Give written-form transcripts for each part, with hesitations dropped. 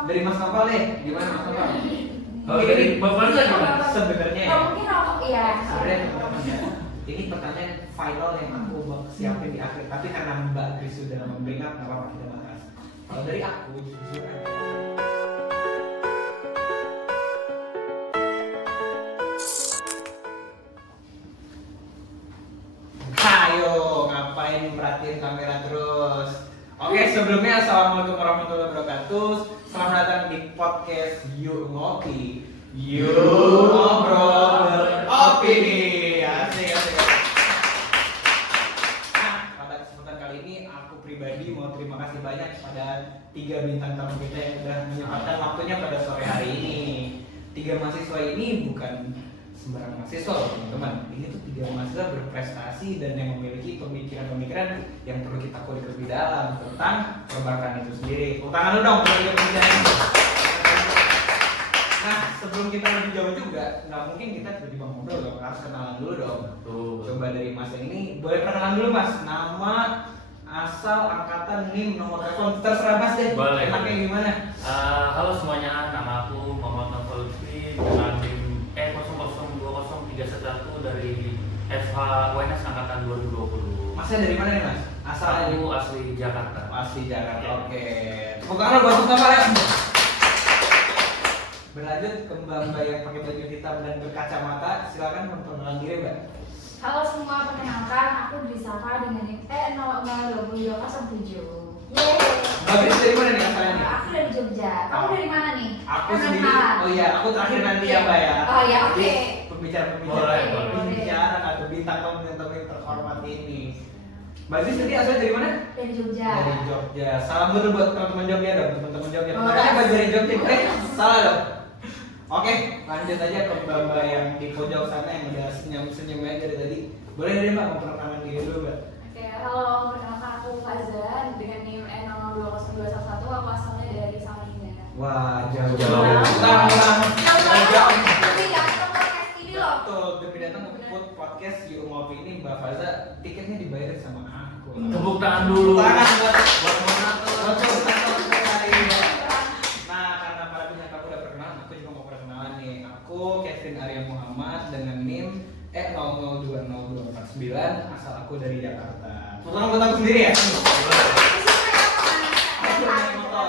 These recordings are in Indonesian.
Dari Mas Novel deh, gimana Mas Novel? Oh, dari Bapak gimana? Sebenarnya ya. Mungkin rokok ya. Sebenarnya teman-teman ya. Ini pertanyaan final yang aku mau siapin di akhir. Tapi karena Mbak Kris sudah memberingat, nggak apa-apa kita bahas. Kalau dari aku jujur aja. Ayo, ngapain merhatiin kamera terus? Oke, sebelumnya assalamualaikum warahmatullahi wabarakatuh. Selamat datang di podcast Yuk Ngopi. Yuk ngobrol beropini. Asik, asik. Nah, pada kesempatan kali ini aku pribadi mau terima kasih banyak kepada 3 bintang tamu kita yang sudah menyempatkan waktunya pada sore hari ini. 3 mahasiswa ini bukan sembarang mahasiswa loh teman-teman. Ini tuh 3 mahasiswa berprestasi dan yang memiliki pemikiran-pemikiran yang perlu kita kulik lebih dalam tentang perbankan itu sendiri. Tepuk tangan dulu dong buat 3 pembicara ini. Nah, sebelum kita lebih jauh juga, nggak mungkin kita tiba-tiba ngobrol dong, harus kenalan dulu dong. Coba dari Mas ini, boleh perkenalan dulu Mas, nama, asal, angkatan, NIM, nomor telepon, terserah Mas deh. Boleh. Enaknya gimana? Halo semuanya, nama aku Muhammad Novel Lutfi dengan NIM E002031 dari FH UNS angkatan 2020. Masnya dari mana nih Mas? Asalnya Aku asli Jakarta. Asli Jakarta. Oke. Tepuk tangan buat Mustafa ya. Berlanjut ke Mbak yang pakai baju hitam dan berkacamata, silakan memperkenalkan diri Mbak. Halo semua, perkenalkan aku Drisaka dengan NIM E002207. Yeay. Mbak Gris dari mana nih asalnya nih? Aku dari Jogja. Kamu dari mana nih? Aku Kan sendiri. kenalan. Oh iya, aku terakhir nanti ya Mbak ya. Oh iya, oke. Jadi, pembicara-pembicara Boleh, pembicara atau bintang tamu yang terhormat ini. Mbak Gris tadi asalnya dari mana? Dari Jogja. Dari Jogja. Salam dulu buat teman-teman Jogja dong, teman-teman Jogja. Oh, Makanya iya. baju dari Jogja. Salah dong. Oke, lanjut aja ke Mbak yang di pojok sana yang udah senyum-senyum aja dari tadi. Boleh deh Mbak memperkenalkan diri dulu Mbak. Oke, halo, perkenalkan aku Fazan dengan NIM E002021. Aku asalnya dari Samarinda. Wah, jauh. Jauh. Jauh. Tapi nggak ke podcast ini loh. Betul, demi datang ke podcast Yuk Ngopi ini Mbak Faza, tiketnya dibayarin sama aku. Tepuk tangan dulu. Tangan buat Buat Nah, karena para bintang tamu udah perkenalan, aku juga mau perkenalan nih. Aku Kevin Arya Muhammad dengan NIM E002049, asal aku dari Jakarta. Tepuk tangan buat aku sendiri ya. Aku naik motor,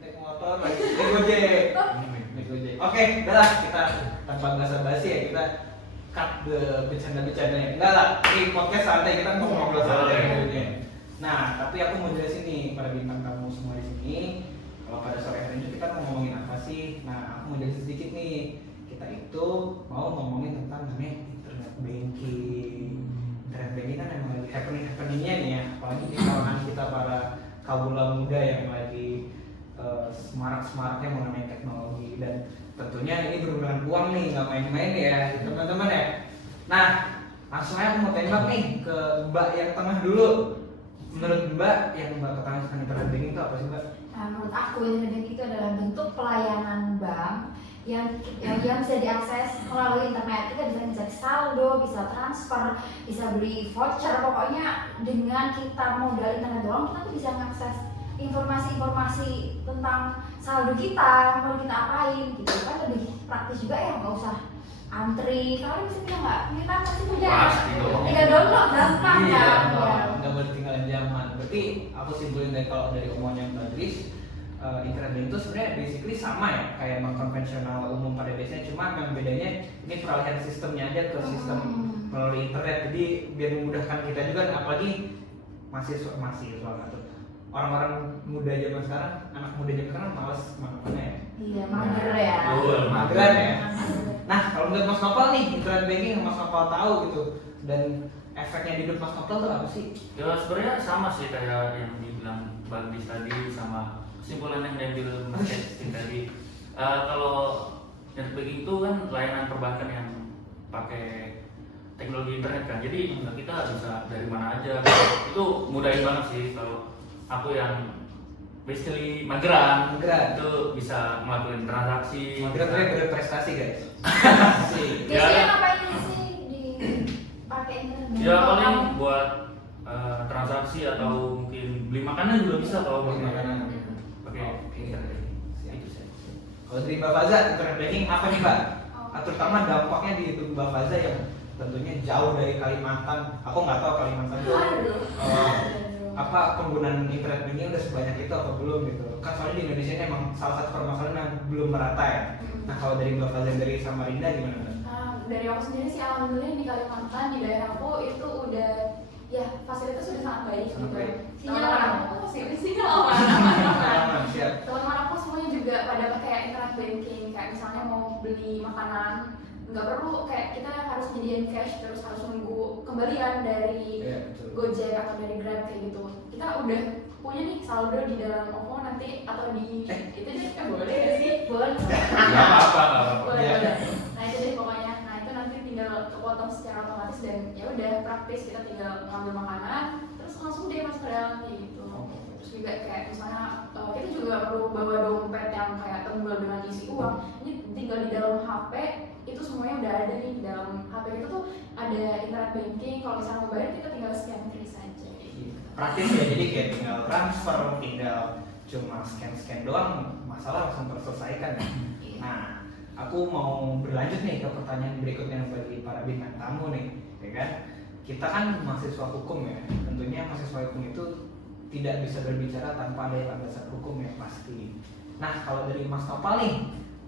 naik motor lagi, naik gojek. Oke, udah lah kita tanpa basa-basi ya, kita cut bercanda-bercandanya. Enggak lah, ini podcast santai, kita mau ngobrol santai dulunya. Nah, tapi aku mau jelasin nih pada bintang tamu semua di sini. Kalau pada sore hari ini kita mau ngomongin apa sih? Nah, aku mau jelasin sedikit nih. Kita itu mau ngomongin tentang namanya internet banking. Internet banking kan emang lagi happeningnya nih ya, apalagi di kalangan kita para kaula muda yang lagi semarak-semaraknya mengenai teknologi, dan tentunya ini berhubungan uang nih, nggak main-main ya teman-teman ya. Nah, langsung aja aku mau tembak nih ke Mbak yang tengah dulu. Menurut Mbak, yang Mbak ketahui tentang internet banking itu apa sih Mbak? Nah, menurut aku internet banking itu adalah bentuk pelayanan bank yang bisa diakses melalui internet. Kita bisa ngecek saldo, bisa transfer, bisa beli voucher. Pokoknya dengan kita modal internet doang, kita tuh bisa mengakses informasi-informasi tentang saldo kita, mau kita apain gitu. Kan lebih praktis juga ya, nggak usah antri. Kalian bisa punya nggak? Kita pasti punya. Pasti dong. Tinggal download gampang Iya, kan. nggak boleh tinggalin zaman. Berarti aku simpulin dari kalau dari omongan yang Badris, internet banking itu sebenarnya basically sama ya kayak bank konvensional umum pada biasanya, cuma yang bedanya ini peralihan sistemnya aja ke sistem melalui internet. Jadi biar memudahkan kita juga, apalagi mahasiswa atau orang-orang muda zaman sekarang, anak muda zaman sekarang malas kemana-mana ya. Iya, mager ya. Betul. Mageran ya. Nah, kalau menurut Mas Nopal nih, internet banking yang Mas Nopal tahu gitu, dan efeknya di hidup Mas Nopal tuh apa sih? Ya sebenarnya sama sih kayak yang dibilang Bagdis tadi, sama kesimpulan yang diambil Mas Kevin tadi. Kalau internet banking itu kan layanan perbankan yang pakai teknologi internet kan, jadi kita bisa dari mana aja. Itu mudahin banget sih. Kalau aku yang basically mageran itu bisa melakukan transaksi. Mageran tapi berprestasi guys. Biasanya ngapain sih dipakai internet? Ya paling buat transaksi atau mungkin beli makanan juga bisa kalau Beli makanan. pakai internet. Kalau dari Mbak Faza, internet banking apa nih Mbak? Oh. Terutama dampaknya di hidup Mbak Faza yang tentunya jauh dari Kalimantan. Aku nggak tahu Kalimantan tuh Aduh. apa penggunaan internet banking udah sebanyak itu apa belum gitu. Kan soalnya di Indonesia ini emang salah satu permasalahan yang belum merata ya. Nah kalau dari Mbak Faza dari Samarinda gimana Mbak? Dari aku sendiri sih alhamdulillah di Kalimantan di daerahku itu udah ya fasilitas sudah sangat baik Sangat gitu. baik. Sinyal aku sinyal aman. Aman, siap. Teman-teman aku semuanya juga pada pakai internet banking kayak misalnya mau beli makanan nggak perlu kayak kita harus nyediain cash terus harus nunggu kembalian dari Iya, betul. Gojek atau dari Grab kayak gitu. Kita udah punya nih saldo di dalam OVO nanti atau di itu deh boleh gak sih? Boleh. Nggak apa-apa, nggak apa-apa. Boleh, Iya. boleh. Nah itu deh pokoknya. Nah itu nanti tinggal kepotong secara otomatis dan ya udah praktis kita tinggal ngambil makanan terus langsung deh masuk ke dalam kayak gitu. Terus juga kayak misalnya kita juga perlu bawa dompet yang kayak tebal dengan isi uang. Ini tinggal di dalam HP itu semuanya udah ada nih di dalam HP itu tuh ada internet banking. Kalau misalnya mau bayar kita tinggal scan kris aja. Praktis ya, jadi kayak tinggal transfer, tinggal cuma scan doang, masalah langsung terselesaikan ya. Nah, aku mau berlanjut nih ke pertanyaan berikutnya bagi para bintang tamu nih, ya kan? Kita kan mahasiswa hukum ya, tentunya mahasiswa hukum itu tidak bisa berbicara tanpa ada landasan hukum yang pasti. Nah, kalau dari Mas Nopal nih,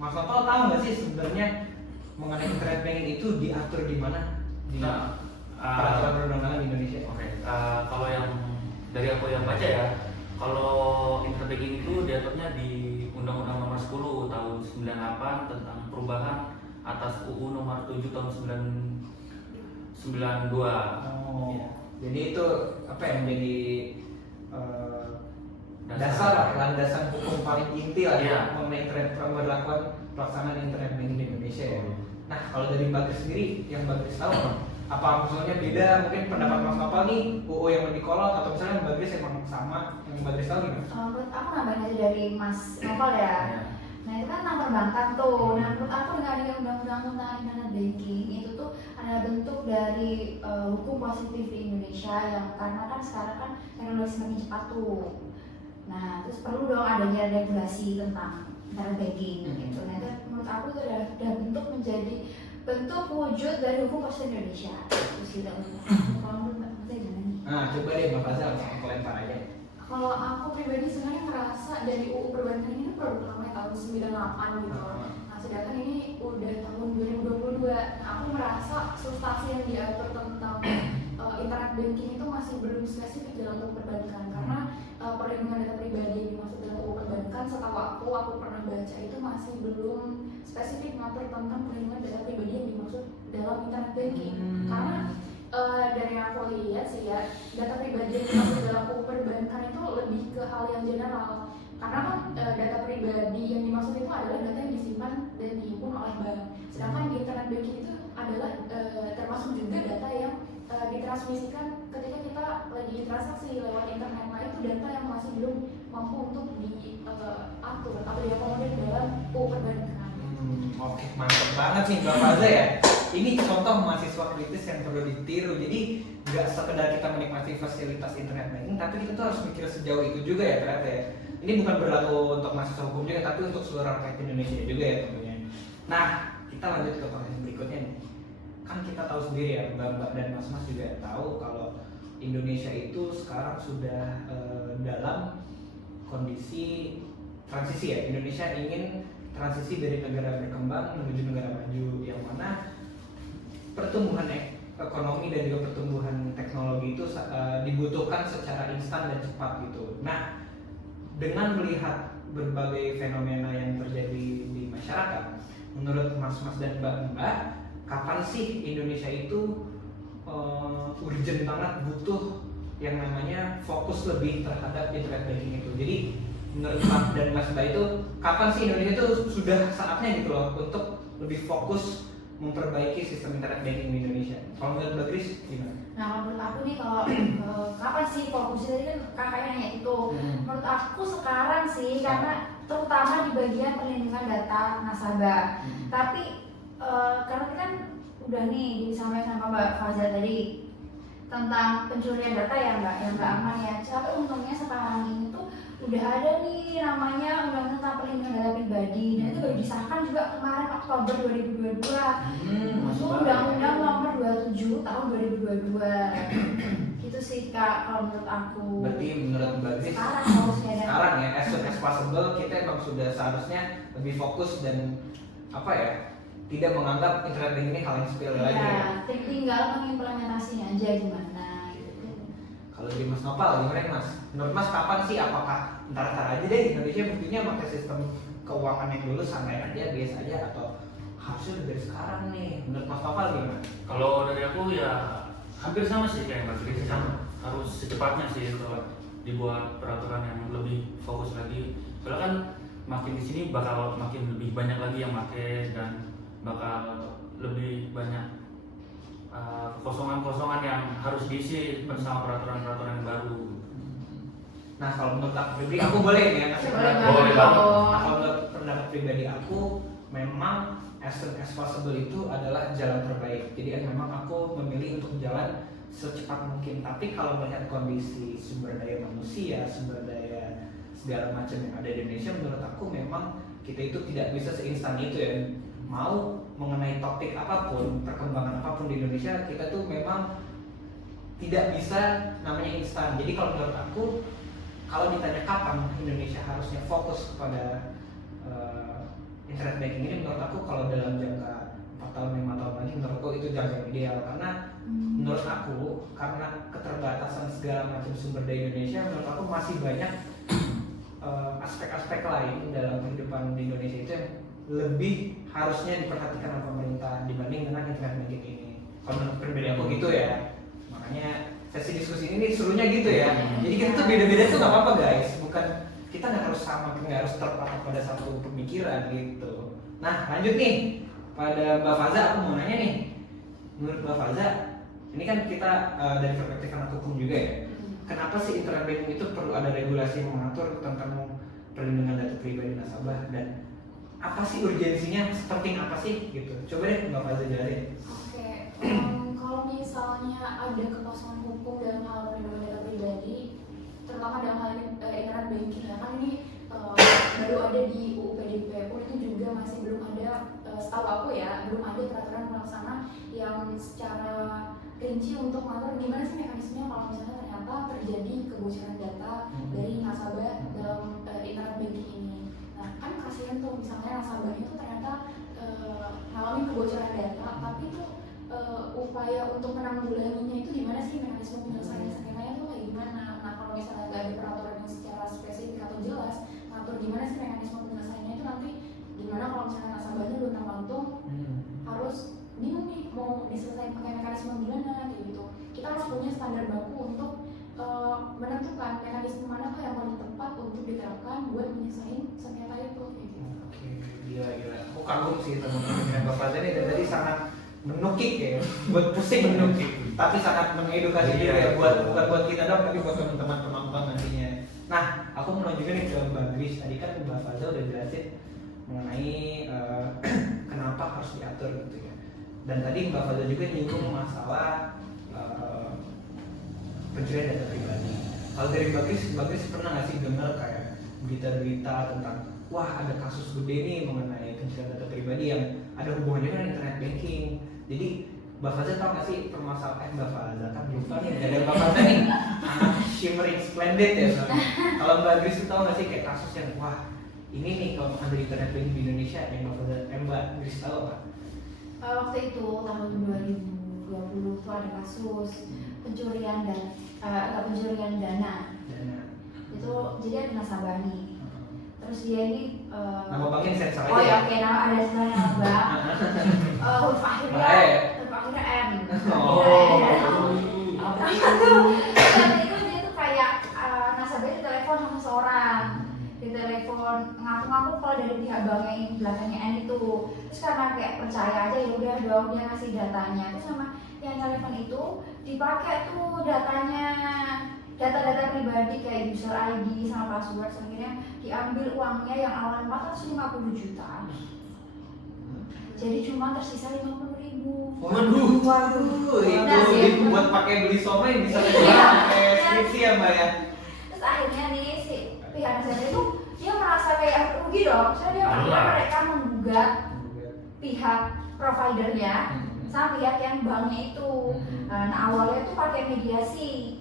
Mas Nopal tahu nggak sih sebenarnya mengenai internet banking itu diatur di mana di Nah, peraturan perundang-undangan di Indonesia? Oke, kalau yang dari aku yang baca ya, kalau internet banking itu diaturnya di Undang-Undang Nomor 10 Tahun 98 tentang perubahan atas UU Nomor 7 Tahun 92. Oh, Ya. jadi itu apa yang menjadi dasar lah, landasan hukum paling inti lah Iya. mengenai internet pemberlakuan pelaksanaan internet banking di Indonesia ya. Nah, kalau dari Mbak Kris sendiri, yang Mbak Kris tahu apa maksudnya beda mungkin pendapat Mas Nopal nih UU yang lebih kolot atau misalnya Mbak Kris emang sama yang Mbak Kris tahu gimana? Menurut aku nambahin aja dari Mas Nopal ya. Ya. Nah itu kan tentang perbankan tuh. Nah menurut aku dengan adanya undang-undang tentang internet banking itu tuh adalah bentuk dari hukum positif di Indonesia yang karena kan sekarang kan teknologi semakin cepat tuh. Nah terus perlu dong adanya regulasi tentang internet banking gitu. Nah itu menurut aku itu adalah bentuk menjadi bentuk wujud dari hukum positif Indonesia. Terus kita kalau menurut Mbak Faza gimana nih? Nah, coba deh Mbak Faza langsung aku lempar aja. Kalau aku pribadi sebenarnya ngerasa dari UU perbankan ini produk lama tahun 98 gitu. Nah sedangkan ini udah tahun 2022. Nah aku merasa substansi yang diatur tentang internet banking itu masih belum spesifik dalam UU perbankan karena perlindungan data pribadi yang dimaksud dalam UU perbankan setahu aku pernah baca itu masih belum spesifik mengatur tentang perlindungan data pribadi yang dimaksud dalam internet banking karena dari yang aku lihat sih ya data pribadi yang dimaksud dalam UU perbankan itu lebih ke hal yang general karena kan data pribadi yang dimaksud itu adalah data yang disimpan dan dihimpun oleh bank sedangkan di internet banking itu adalah termasuk juga data yang ditransmisikan ketika kita lagi transaksi lewat internet. Nah itu data yang masih belum mampu untuk diatur atau diakomodir dalam UU perbankan. Oke, mantap banget sih Mbak Faza ya. Ini contoh mahasiswa kritis yang perlu ditiru. Jadi nggak sekedar kita menikmati fasilitas internet banking, tapi kita tuh harus mikir sejauh itu juga ya ternyata ya. Ini bukan berlaku untuk mahasiswa hukum juga, tapi untuk seluruh rakyat Indonesia juga ya tentunya. Nah, kita lanjut ke pertanyaan berikutnya nih. Kan kita tahu sendiri ya, Mbak dan Mas juga tahu kalau Indonesia itu sekarang sudah dalam kondisi transisi ya. Indonesia ingin transisi dari negara berkembang menuju negara maju yang mana pertumbuhan ekonomi dan juga pertumbuhan teknologi itu dibutuhkan secara instan dan cepat gitu. Nah, dengan melihat berbagai fenomena yang terjadi di masyarakat, menurut Mas dan Mbak, kapan sih Indonesia itu urgent banget butuh yang namanya fokus lebih terhadap internet banking itu? Jadi menurut Mas dan Mas Mbak itu kapan sih Indonesia itu sudah saatnya gitu loh untuk lebih fokus memperbaiki sistem internet banking di Indonesia? Kalau menurut Mbak Kris gimana? Nah kalau menurut aku nih kalau kapan sih fokusnya tadi kan kakaknya nanya itu. Menurut aku sekarang sih karena terutama di bagian perlindungan data nasabah. Tapi karena kan udah nih disampaikan sama Mbak Faza tadi tentang pencurian data ya Mbak, yang nggak aman ya. Tapi untungnya sekarang ini tuh udah ada nih namanya undang-undang tentang tentang perlindungan data pribadi dan itu baru disahkan juga kemarin Oktober 2022. Itu Undang-Undang Nomor 27 tahun 2022. Gitu sih Kak kalau menurut aku. Berarti menurut Mbak Grace Sekarang harusnya ada. sekarang ya as soon as possible kita emang sudah seharusnya lebih fokus dan apa ya, tidak menganggap internet banking ini hal yang sepele lagi ya. Iya, tinggal mengimplementasinya aja gimana gitu. Kalau di Mas Nopal gimana Mas? Menurut Mas kapan sih, apakah ntar-ntar aja deh Indonesia buktinya pakai sistem keuangan yang dulu santai aja, biasa aja, atau harusnya udah dari sekarang nih? Menurut Mas Nopal gimana? Kalau dari aku ya hampir sama sih kayak Mbak Grace, harus secepatnya sih kalau dibuat peraturan yang lebih fokus lagi. Soalnya kan makin di sini bakal makin lebih banyak lagi yang pakai dan bakal lebih banyak kekosongan-kosongan yang harus diisi bersama peraturan-peraturan yang baru. Nah kalau menurut aku pribadi, aku boleh ya kasih Boleh pendapat. banget. Nah kalau menurut pendapat pribadi aku, memang as soon as possible itu adalah jalan terbaik. Jadi memang aku memilih untuk jalan secepat mungkin. Tapi kalau melihat kondisi sumber daya manusia, sumber daya segala macam yang ada di Indonesia, menurut aku memang kita itu tidak bisa seinstan itu ya. Mau mengenai topik apapun, perkembangan apapun di Indonesia, kita tuh memang tidak bisa namanya instan. Jadi kalau menurut aku, kalau ditanya kapan Indonesia harusnya fokus kepada internet banking ini, menurut aku kalau dalam jangka 4 tahun 5 tahun lagi, menurutku itu jangka yang ideal. Karena menurut aku, karena keterbatasan segala macam sumber daya Indonesia, menurut aku masih banyak aspek-aspek lain dalam kehidupan di Indonesia itu yang lebih harusnya diperhatikan oleh pemerintah dibanding dengan internet banking ini. Kalau menurut pribadi aku gitu ya. Makanya sesi diskusi ini serunya gitu ya. Jadi kita tuh beda-beda tuh nggak apa-apa guys. Bukan, kita nggak harus sama, nggak harus terpatok pada satu pemikiran gitu. Nah lanjut nih pada Mbak Faza, aku mau nanya nih. Menurut Mbak Faza, ini kan kita dari perspektif anak hukum juga ya. Kenapa sih internet banking itu perlu ada regulasi yang mengatur tentang perlindungan data pribadi nasabah, dan apa sih urgensinya, sepenting apa sih gitu? Coba deh Mbak Faza jelasin. Oke, kalau misalnya ada kekosongan hukum dalam hal perlindungan data pribadi, terutama dalam hal internet banking, ya kan ini baru ada di UU PDP pun itu juga masih belum ada, setahu aku ya, belum ada peraturan pelaksana yang secara rinci untuk mengatur gimana sih mekanismenya kalau misalnya ternyata terjadi kebocoran data dari nasabah dalam internet banking ini. Nah kan kasihan tuh misalnya nasabahnya tuh ternyata ngalamin kebocoran data, tapi tuh upaya untuk menanggulanginya itu gimana sih, mekanisme penyelesaian skemanya tuh kayak gimana. Nah kalau misalnya nggak ada peraturan yang secara spesifik atau jelas ngatur gimana sih mekanisme penyelesaiannya itu, nanti gimana kalau misalnya nasabahnya luntang-lantung harus bingung nih mau diselesaikan pakai mekanisme gimana kayak gitu. Kita harus punya standar baku untuk menentukan mekanisme mana yang paling tepat untuk diterapkan buat menyelesaikan sengketa itu gitu. Oke, gila. Aku kagum sih teman-teman Mbak Faza ini, dan tadi sangat menukik ya, buat pusing menukik, tapi sangat mengedukasi juga ya, bukan buat kita dong, tapi buat teman-teman penonton nantinya. Nah, aku mau nunjukin nih ke Mbak Grace. Tadi kan Mbak Faza udah jelasin mengenai kenapa harus diatur gitu ya. Dan tadi Mbak Faza juga nyinggung masalah pencurian data pribadi. Kalau dari Mbak Grace pernah nggak sih dengar kayak berita-berita tentang wah ada kasus gede nih mengenai pencurian data pribadi yang ada hubungannya dengan internet banking. Jadi Mbak Faza tau nggak sih permasalahan Mbak Faza kan lupa nih, ada Mbak Faza nih shimmering splendid ya. Kalau Mbak Grace tau nggak sih kayak kasus yang wah ini nih kalau ada internet banking di Indonesia yang Mbak Grace tahu apa? Waktu itu tahun 2020 tuh ada kasus pencurian dan pencurian dana. Itu jadi ada nasabah nih. Terus dia ini nama banknya sensor aja. oh ya oke, nama ada sebenarnya nama bank. Huruf akhirnya M. Itu dia tuh kayak nasabahnya ditelepon sama seorang. Ditelepon ngaku-ngaku kalau dari pihak banknya yang belakangnya N itu. Terus karena kayak percaya aja ya udah dong dia ngasih datanya. Terus sama yang telepon itu dipakai tuh datanya, data-data pribadi kayak user ID sama password, akhirnya diambil uangnya yang awalnya 450 juta. Jadi cuma tersisa 50.000. Waduh, itu Nah, sih. buat pakai beli somai bisa pakai skripsi ya Mbak ya. Terus akhirnya nih si pihak nasabah itu dia merasa kayak rugi dong, soalnya Jelas. mereka menggugat pihak providernya Hmm. sama pihak yang banknya itu. Nah awalnya itu pakai mediasi,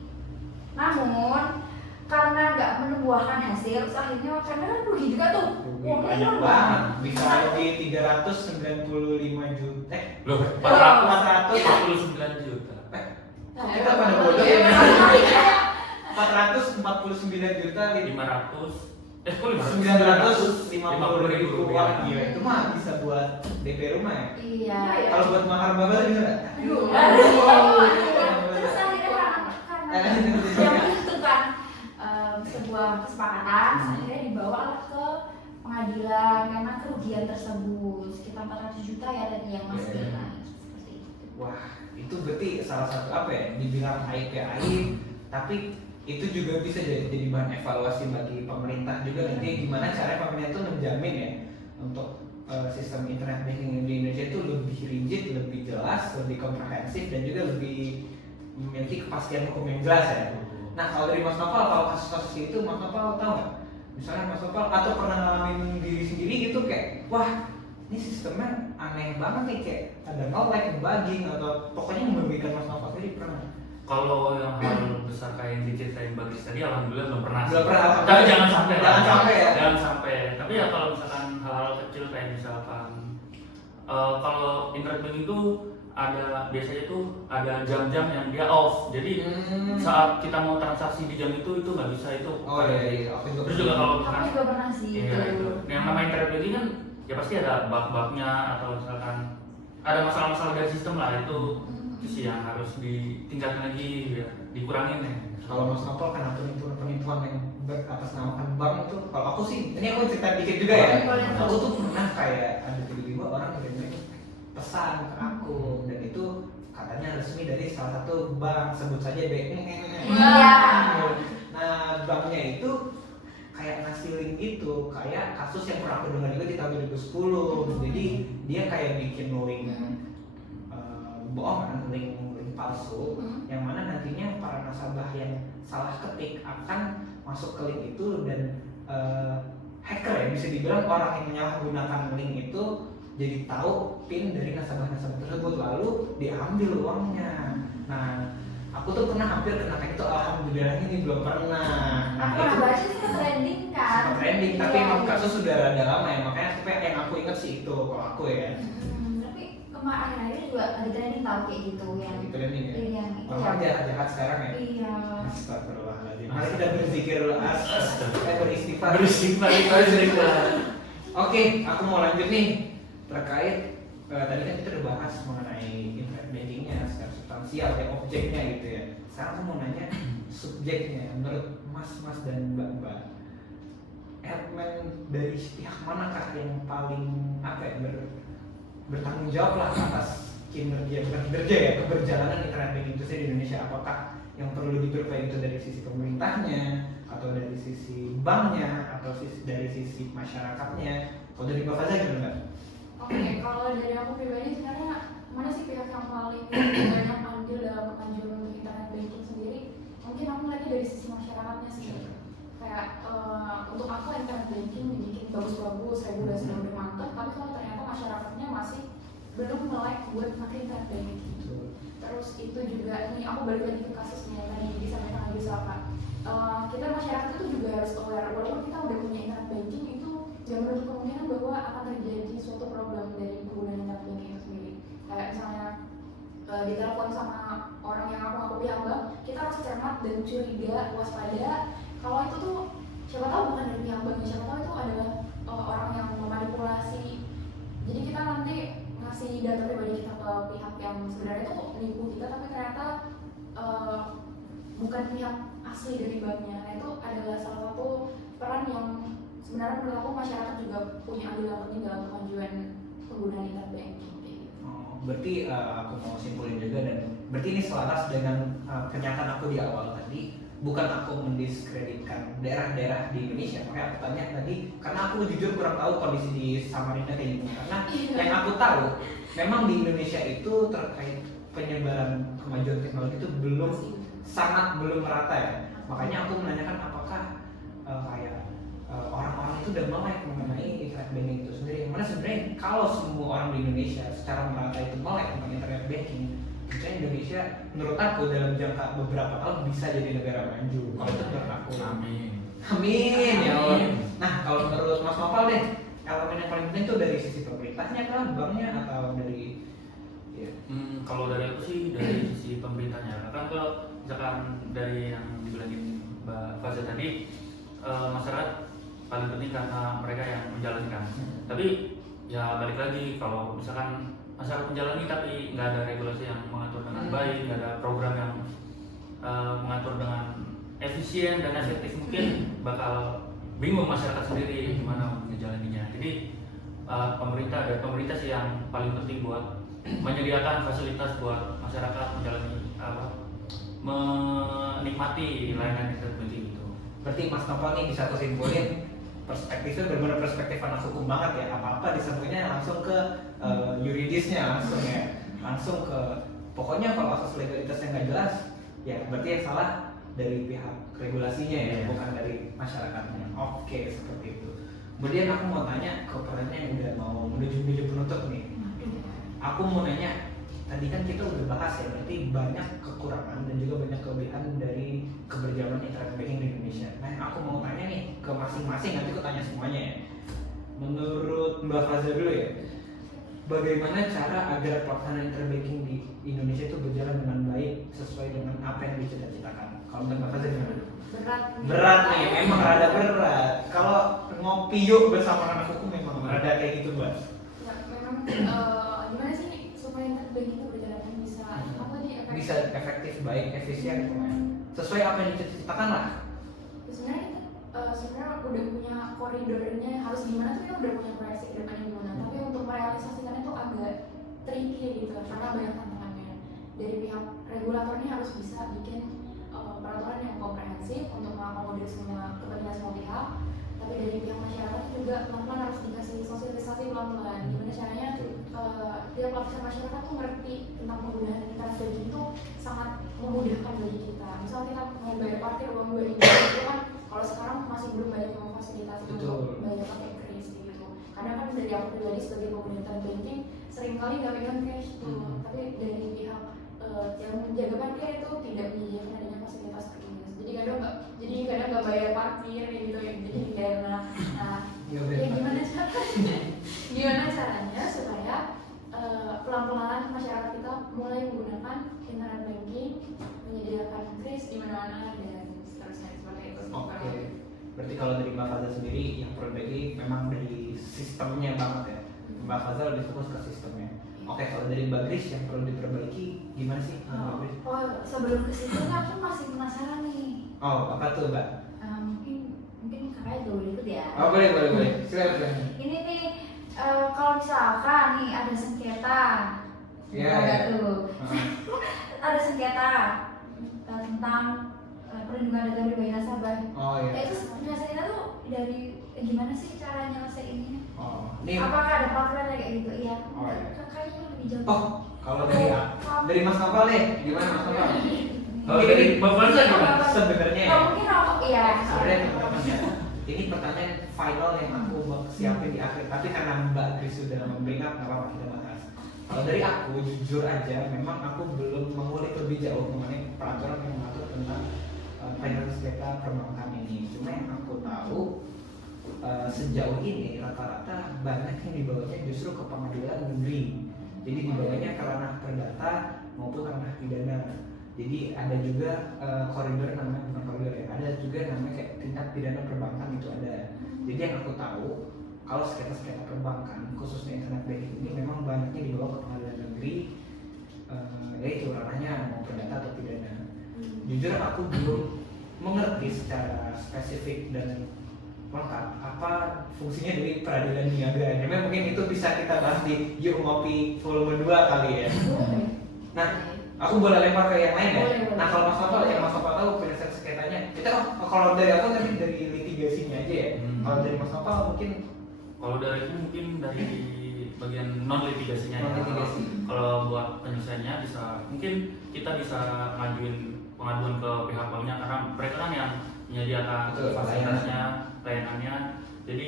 namun karena nggak menubuhkan hasil, terus akhirnya karena kan rugi juga tuh. Banyak banget, bisa di 395 juta. Loh, 449 juta. Kita pada bodoh ya. 449 juta 500. Kok 950 ribu. Wah gila, itu mah bisa buat DP rumah ya. Iya. Kalau buat mahar babel bisa nggak? Terus akhirnya karena yang itu kan sebuah kesepakatan, akhirnya dibawa ke pengadilan karena kerugian tersebut sekitar 400 juta ya tadi yang Mas bilang seperti itu. Wah, itu berarti salah satu apa ya? Dibilang aib ya aib, tapi itu juga bisa jadi bahan evaluasi bagi pemerintah juga nanti gimana cara pemerintah itu menjamin ya untuk sistem internet banking di Indonesia itu lebih rigid, lebih jelas, lebih komprehensif dan juga lebih memiliki kepastian hukum yang jelas ya. Nah kalau dari Mas Novel, kalau kasus-kasus itu Mas Novel tahu nggak? Misalnya Mas Novel atau pernah ngalamin diri sendiri gitu kayak, wah ini sistemnya aneh banget nih kayak ada like bugging atau pokoknya merugikan Mas Novel sendiri pernah? Kalau yang hal besar kayak yang diceritain Bagis tadi, alhamdulillah belum pernah. Belum pernah. Tapi jangan sampai. Jangan sampai ya. Jangan sampai. Tapi ya kalau misalkan hal-hal kecil kayak misalkan kalau internet banking itu ada biasanya tuh ada jam-jam yang dia off. Jadi saat kita mau transaksi di jam itu nggak bisa itu. Oh iya. Terus juga kalau Aku misalkan juga pernah sih iya, itu. Yang namanya internet banking kan ya pasti ada bug-bugnya atau misalkan ada masalah-masalah dari sistem lah itu sih yang harus ditingkatkan lagi ya, dikurangin ya. Kalau Mas Novel kena penipuan yang beratasnamakan bank itu, kalau aku sih, ini aku cerita dikit juga ya. Aku tuh pernah kayak ada tiba-tiba orang ngirim pesan ke aku dan itu katanya resmi dari salah satu bank, sebut saja BNN. Iya. Nah banknya itu kayak ngasih link gitu, kayak kasus yang pernah aku dengar juga di tahun 2010. Jadi dia kayak bikin link bohongan, link palsu, yang mana nantinya para nasabah yang salah ketik akan masuk ke link itu dan hacker ya bisa dibilang orang yang menyalahgunakan link itu jadi tahu PIN dari nasabah-nasabah tersebut lalu diambil uangnya. Nah, aku tuh pernah hampir kena kayak itu, alhamdulillah ini belum pernah. Nah, Aku pernah baca sih trending kan. sempat trending, tapi Iya, emang iya. kasus sudah rada lama ya, makanya yang aku ingat sih itu kalau aku ya. Tapi kemarin akhir juga ada trending tau kayak gitu yang Di trending ya. yang itu Orang ya. jahat sekarang ya. Iya. Astagfirullahaladzim. Mari kita berzikir beristighfar. Beristighfar. Oke, aku mau lanjut nih terkait tadi kan kita udah bahas mengenai internet bankingnya secara substansial ya objeknya gitu ya. Sekarang aku mau nanya subjeknya menurut mas-mas dan mbak-mbak. Admin dari pihak manakah yang paling apa ya bertanggung jawab lah atas kinerja ya keberjalanan internet banking itu di Indonesia? Apakah yang perlu diperbaiki itu dari sisi pemerintahnya atau dari sisi banknya atau dari sisi masyarakatnya? Kalau dari Mbak Faza gimana Mbak? Oke, kalau dari aku pribadi sebenarnya mana sih pihak yang paling banyak andil dalam kemajuan untuk internet banking sendiri? Mungkin aku lagi dari sisi masyarakatnya sih. Kayak untuk aku internet banking dibikin bagus-bagus, regulasi yang udah mantap, tapi kalau ternyata masyarakatnya masih belum melek buat pakai internet banking. Terus itu juga ini aku balik lagi ke kasusnya yang tadi disampaikan lagi Saka. Kita masyarakat itu juga harus aware walaupun kita udah punya internet banking itu jangan menutup kemungkinan bahwa akan terjadi suatu problem dari penggunaan internet banking itu sendiri. Kayak misalnya ditelepon sama orang yang aku pihak bank, kita harus cermat dan curiga, waspada. Kalau itu tuh siapa tahu bukan dari pihak bank, siapa tahu itu adalah orang yang memanipulasi. Jadi kita nanti ngasih data pribadi kita ke pihak yang sebenarnya itu nipu kita, tapi ternyata bukan pihak asli dari banknya. Nah itu adalah salah satu peran yang sebenarnya menurut aku masyarakat juga punya andil yang penting dalam kemajuan penggunaan internet banking. Berarti aku mau simpulin juga dan berarti ini selaras dengan pernyataan aku di awal tadi. Bukan aku mendiskreditkan daerah-daerah di Indonesia, makanya aku tanya tadi karena aku jujur kurang tahu kondisi di Samarinda kayak gimana. Karena yang aku tahu memang di Indonesia itu terkait penyebaran kemajuan teknologi itu belum merata ya. Makanya aku menanyakan apakah kayak orang-orang itu udah melek mengenai internet banking itu sendiri. Mana sebenarnya kalau semua orang di Indonesia secara merata itu melek tentang internet banking, misalnya Indonesia menurut aku dalam jangka beberapa tahun bisa jadi negara maju. Kalau itu menurut aku. Amin. Amin ya Allah. Amin. Nah kalau menurut Mas Nopal deh, elemen yang paling penting itu dari sisi pemerintahnya kah, banknya atau dari ya. Kalau dari aku sih dari sisi pemerintahnya. Kan kalau misalkan dari yang dibilangin Mbak Faza tadi, masyarakat paling penting karena mereka yang menjalankan. Tapi ya balik lagi, kalau misalkan masyarakat menjalani tapi nggak ada regulasi yang mengatur dengan baik, nggak ada program yang mengatur dengan efisien dan efektif, mungkin bakal bingung masyarakat sendiri gimana menjalaninya. Jadi pemerintah sih yang paling penting buat menyediakan fasilitas buat masyarakat menjalani menikmati layanan internet banking itu. Berarti Mas Nopal nih bisa kesimpulin perspektifnya benar-benar perspektif anak hukum banget ya, apa-apa disebutnya langsung ke yuridisnya langsung ke pokoknya kalau asas legalitasnya nggak jelas ya berarti yang salah dari pihak regulasinya ya, bukan dari masyarakatnya. Oke, seperti itu. Kemudian aku mau tanya ke perannya yang udah mau menuju penutup nih. Aku mau nanya, tadi kan kita udah bahas ya, berarti banyak kekurangan dan juga banyak kelebihan dari keberjalanan internet banking di Indonesia. Nah, aku mau tanya nih ke masing-masing, nanti aku tanya semuanya ya. Menurut Mbak Faza dulu ya, bagaimana cara agar pelaksanaan internet banking di Indonesia itu berjalan dengan baik sesuai dengan apa yang dicita-citakan? Kalau menurut Mbak Faza gimana? Berat nih, memang rada berat. Kalau ngopi yuk bersama anak hukum memang rada kayak gitu, Mbak. Ya, memang gimana sih supaya internet banking itu berjalan bisa apa nih efektif? Bisa efektif, baik, efisien, sesuai apa yang dicita-citakan lah. Sebenarnya kita sebenarnya udah punya koridornya harus gimana tuh, kita udah punya proyeksi ke depannya gimana. Tapi untuk merealisasikannya tuh agak tricky gitu karena banyak tantangannya. Dari pihak regulatornya harus bisa bikin peraturan yang komprehensif untuk mengakomodir semua kepentingan semua pihak. Tapi dari pihak masyarakat juga pelan-pelan harus dikasih sosialisasi pelan-pelan. Gimana caranya tiap lapisan masyarakat tuh ngerti tentang penggunaan internet banking itu sangat memudahkan bagi kita. Misal kita mau bayar parkir uang 2.000 itu kan kalau sekarang masih belum banyak yang memfasilitasi untuk bayar pakai kris gitu. Karena kan dari aku pribadi sebagai pengguna internet banking seringkali nggak pegang cash tuh. Tapi dari pihak yang menjaga parkir itu tidak menyediakan adanya fasilitas kris. Jadi kadang nggak bayar parkir gitu ya. Jadi dana. Nah, ya gimana caranya supaya pelan-pelan masyarakat kita mulai menggunakan internet banking, menyediakan kris di mana-mana dan seterusnya seperti itu. Oke. Berarti kalau dari Mbak Faza sendiri yang perbaiki memang dari sistemnya banget ya. Mbak Faza lebih fokus ke sistemnya. Oke, kalau dari Mbak Gris yang perlu diperbaiki gimana sih Mbak Gris? Sebelum ke situ aku masih penasaran nih. Apa tuh Mbak? Mungkin kakaknya juga boleh ikut ya. Boleh. Silakan. Ini nih kalau misalkan nih ada sengketa, ada tuh, ada sengketa tentang perlindungan data pribadi nasabah. Itu penyelesaiannya tuh dari gimana sih cara nyelesainnya? Apakah ada peraturan kayak gitu? Iya. Kakaknya lebih jauh. Kalau dari Mas Nopal deh, gimana Mas Nopal? Kalau dari Mbak Faza gimana? Sebenarnya ya. Mungkin iya. Sebenarnya teman-teman, ini pertanyaan final yang aku mau siapin di akhir. Tapi karena Mbak Gris sudah memberikan, nggak apa-apa kita bahas. Kalau dari aku, jujur aja, memang aku belum mengulik lebih jauh mengenai peraturan yang mengatur tentang finance data perbankan ini. Cuma yang aku tahu sejauh ini rata-rata banyak yang dibawanya justru ke pengadilan negeri. Jadi dibawanya ke ranah perdata maupun ranah pidana. Jadi ada juga koridor namanya, bukan koridor ya, ada juga namanya kayak tingkat pidana perbankan itu ada. Jadi yang aku tahu kalau sengketa perbankan khususnya internet banking ini memang banyaknya dibawa ke pengadilan negeri, yaitu ranahnya mau perdata atau pidana. Jujur aku belum mengerti secara spesifik dan lengkap apa fungsinya dari peradilan niaga. Memang mungkin itu bisa kita bahas di Yuk Ngopi volume 2 kali ya. Nah, aku boleh lempar ke yang lain ya? Boleh. Nah kalau Mas Nopal, yang Mas Nopal tahu penyelesaian sengketanya kita kalau dari aku tadi dari litigasinya aja ya. Kalau dari Mas Nopal mungkin Kalau dari itu mungkin dari bagian non litigasinya ya. Non-litigasi. Kalau buat penyelesaiannya mungkin kita bisa ngajuin pengaduan ke pihak banknya karena mereka kan yang menyediakan Betul, fasilitasnya layanannya. Jadi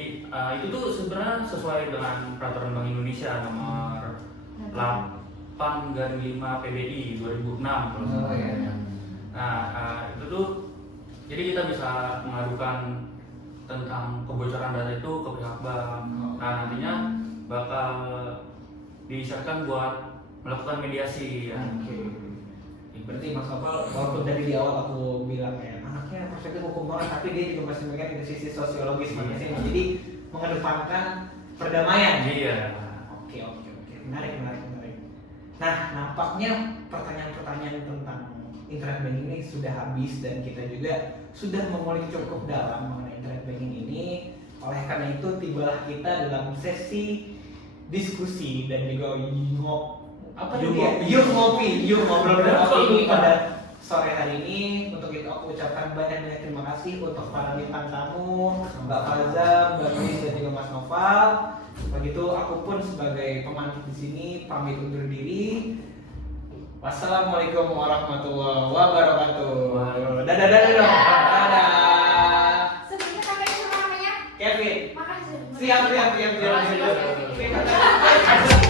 itu tuh sebenarnya sesuai dengan peraturan Bank Indonesia nomor 8/5 PBI 2006 kalau Oh, salah. iya. Nah, itu tuh jadi kita bisa mengadukan tentang kebocoran data itu ke pihak bank. Nah, nantinya bakal disiapkan buat melakukan mediasi ya. Oke. Berarti Mas Novel walaupun tadi di awal aku bilang ya anaknya perspektif hukum banget, tapi dia juga masih memiliki dari sisi sosiologis makanya sih. Jadi mengedepankan perdamaian. Iya. Oke. Menarik. Nah, nampaknya pertanyaan-pertanyaan tentang internet banking ini sudah habis dan kita juga sudah mengulik cukup dalam mengenai internet banking ini. Oleh karena itu tibalah kita dalam sesi diskusi dan juga ngobrol ini pada sore hari ini. Untuk itu aku ucapkan banyak terima kasih untuk para bintang tamu, Mbak Faza, Mbak Luis dan juga Mas Novel. Begitu aku pun sebagai pemantik di sini pamit undur diri. Wassalamualaikum warahmatullahi wabarakatuh. Dadah. Sebelumnya sampai itu namanya Kevin. makasih. Siap. Makasih.